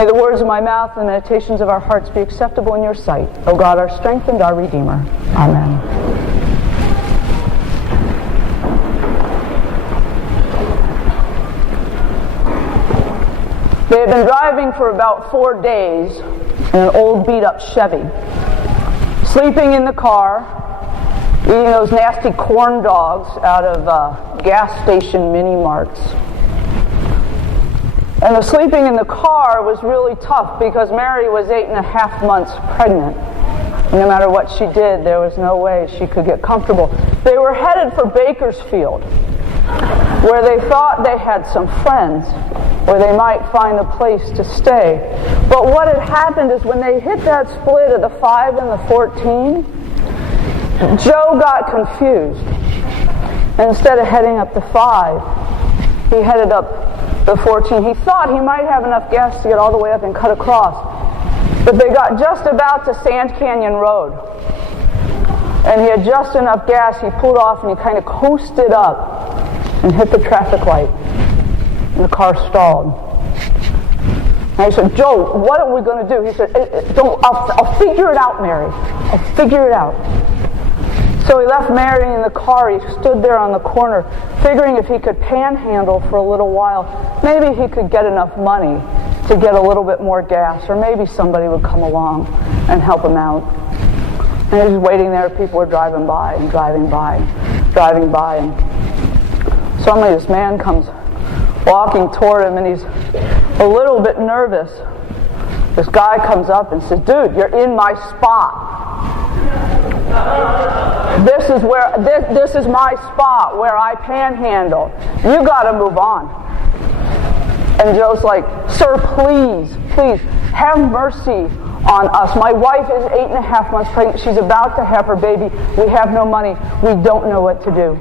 May the words of my mouth and the meditations of our hearts be acceptable in your sight, O God, our strength and our Redeemer. Amen. They had been driving for about 4 days in an old beat-up Chevy, sleeping in the car, eating those nasty corn dogs out of gas station mini-marts. And the sleeping in the car was really tough because Mary was 8.5 months pregnant. No matter what she did, there was no way she could get comfortable. They were headed for Bakersfield, where they thought they had some friends, where they might find a place to stay. But what had happened is when they hit that split of the 5 and the 14, Joe got confused. And instead of heading up the 5, he headed up the 14. He thought he might have enough gas to get all the way up and cut across. But they got just about to Sand Canyon Road. And he had just enough gas. He pulled off and he kind of coasted up and hit the traffic light. And the car stalled. And I said, Joe, what are we going to do? He said, I'll figure it out, Mary. I'll figure it out. So he left Mary in the car. He stood there on the corner, figuring if he could panhandle for a little while, maybe he could get enough money to get a little bit more gas, or maybe somebody would come along and help him out. And he was waiting there. People were driving by and driving by, driving by, and suddenly this man comes walking toward him, and he's a little bit nervous. This guy comes up and says, dude, you're in my spot. This is my spot where I panhandle. You got to move on. And Joe's like, sir, please, have mercy on us. My wife is 8.5 months pregnant. She's about to have her baby. We have no money. We don't know what to do.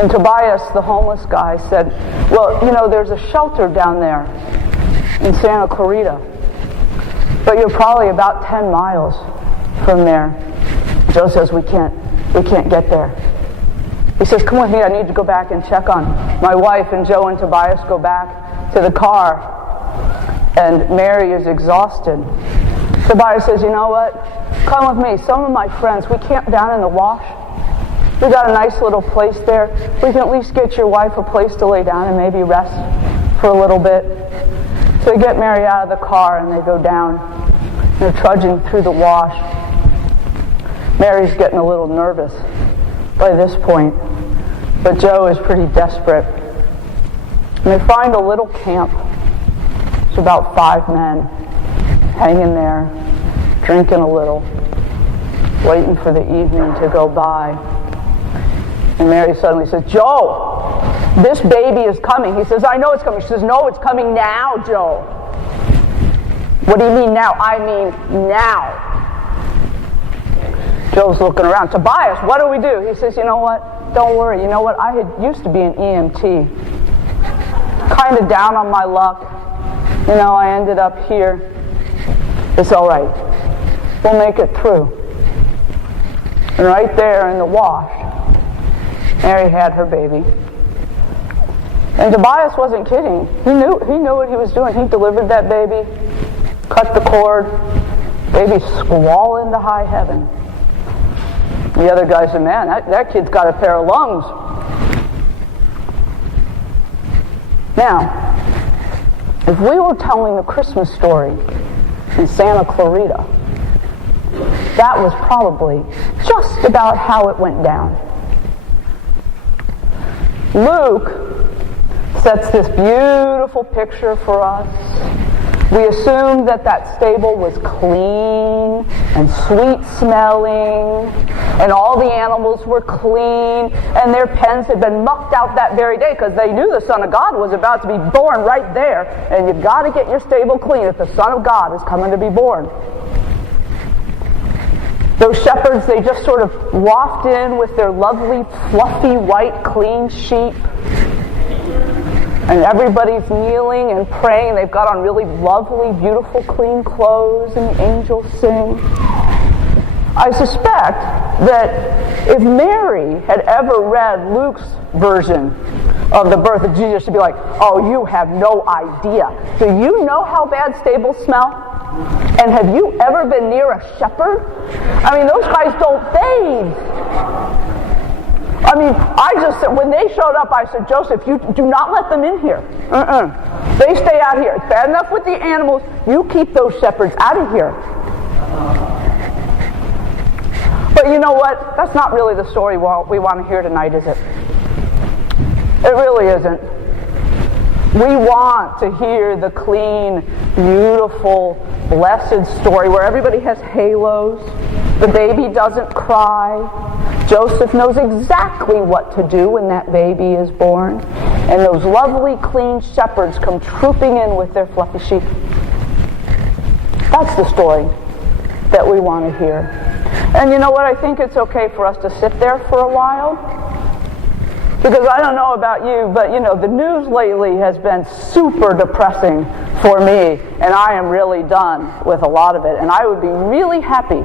And Tobias, the homeless guy, said, well, there's a shelter down there in Santa Clarita, but you're probably about 10 miles from there. Joe says, we can't get there. He says, come with me, I need to go back and check on my wife. And Joe and Tobias go back to the car, and Mary is exhausted. Tobias says, you know what? Come with me. Some of my friends, we camp down in the wash. We got a nice little place there. We can at least get your wife a place to lay down and maybe rest for a little bit. So they get Mary out of the car and they go down. They're trudging through the wash. Mary's getting a little nervous by this point, but Joe is pretty desperate. And they find a little camp. It's about 5 men hanging there, drinking a little, waiting for the evening to go by. And Mary suddenly says, Joe, this baby is coming. He says, I know it's coming. She says, no, it's coming now, Joe. What do you mean now? I mean now. Joe's looking around. Tobias, what do we do? He says, you know what? Don't worry. You know what? I used to be an EMT. Kind of down on my luck. I ended up here. It's all right. We'll make it through. And right there in the wash, Mary had her baby. And Tobias wasn't kidding. He knew what he was doing. He delivered that baby, cut the cord, baby squall into high heaven. The other guy said, man, that kid's got a pair of lungs. Now, if we were telling the Christmas story in Santa Clarita, that was probably just about how it went down. Luke sets this beautiful picture for us. We assumed that stable was clean and sweet-smelling, and all the animals were clean, and their pens had been mucked out that very day because they knew the Son of God was about to be born right there, and you've got to get your stable clean if the Son of God is coming to be born. Those shepherds, they just sort of walked in with their lovely, fluffy, white, clean sheep. And everybody's kneeling and praying. They've got on really lovely, beautiful, clean clothes, and the angels sing. I suspect that if Mary had ever read Luke's version of the birth of Jesus should be like, oh, you have no idea. Do you know how bad stables smell? And have you ever been near a shepherd? I mean, those guys don't bathe. I mean, when they showed up, I said, Joseph, you do not let them in here. They stay out here. It's bad enough with the animals. You keep those shepherds out of here. But you know what? That's not really the story we want to hear tonight, is it? It really isn't. We want to hear the clean, beautiful, blessed story where everybody has halos, the baby doesn't cry, Joseph knows exactly what to do when that baby is born, and those lovely, clean shepherds come trooping in with their fluffy sheep. That's the story that we want to hear. And you know what? I think it's okay for us to sit there for a while. Because I don't know about you, but the news lately has been super depressing for me, and I am really done with a lot of it. And I would be really happy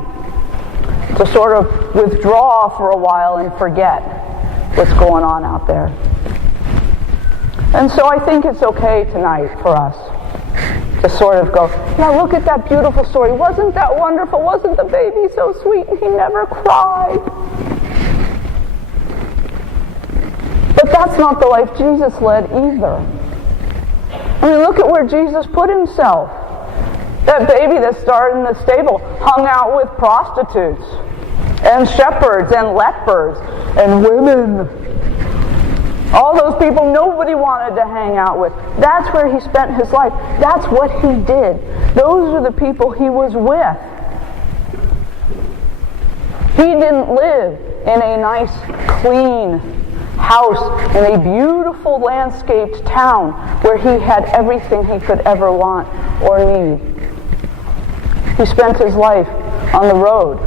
to sort of withdraw for a while and forget what's going on out there. And so I think it's okay tonight for us to sort of go, yeah, look at that beautiful story. Wasn't that wonderful? Wasn't the baby so sweet? And he never cried. But that's not the life Jesus led either. I mean, look at where Jesus put himself. That baby that started in the stable hung out with prostitutes and shepherds and lepers and women. All those people nobody wanted to hang out with. That's where he spent his life. That's what he did. Those are the people he was with. He didn't live in a nice, clean house in a beautiful landscaped town where he had everything he could ever want or need. He spent his life on the road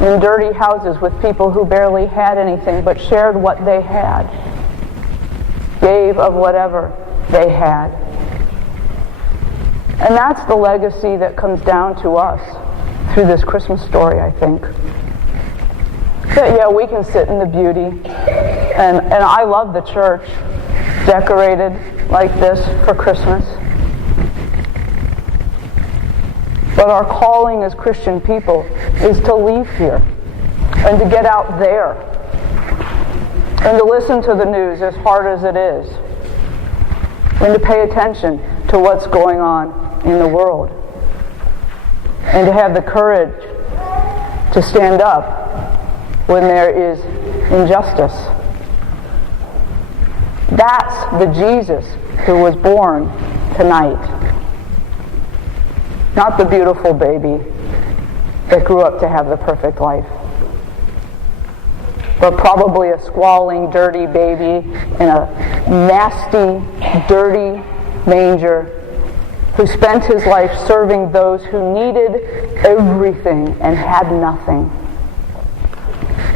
in dirty houses with people who barely had anything but shared what they had, gave of whatever they had. And that's the legacy that comes down to us through this Christmas story, I think. That, yeah, we can sit in the beauty, and I love the church decorated like this for Christmas. But our calling as Christian people is to leave here and to get out there and to listen to the news as hard as it is and to pay attention to what's going on in the world and to have the courage to stand up when there is injustice. That's the Jesus who was born tonight. Not the beautiful baby that grew up to have the perfect life, but probably a squalling, dirty baby in a nasty, dirty manger who spent his life serving those who needed everything and had nothing.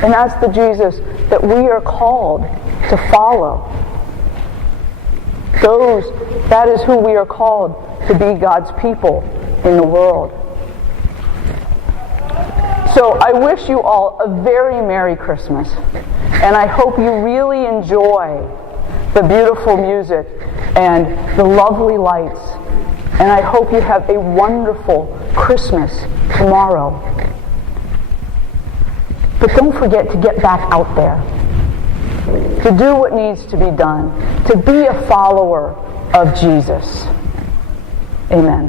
And that's the Jesus that we are called to follow. That is who we are called to be God's people in the world. So I wish you all a very Merry Christmas. And I hope you really enjoy the beautiful music and the lovely lights. And I hope you have a wonderful Christmas tomorrow. But don't forget to get back out there, to do what needs to be done, to be a follower of Jesus. Amen.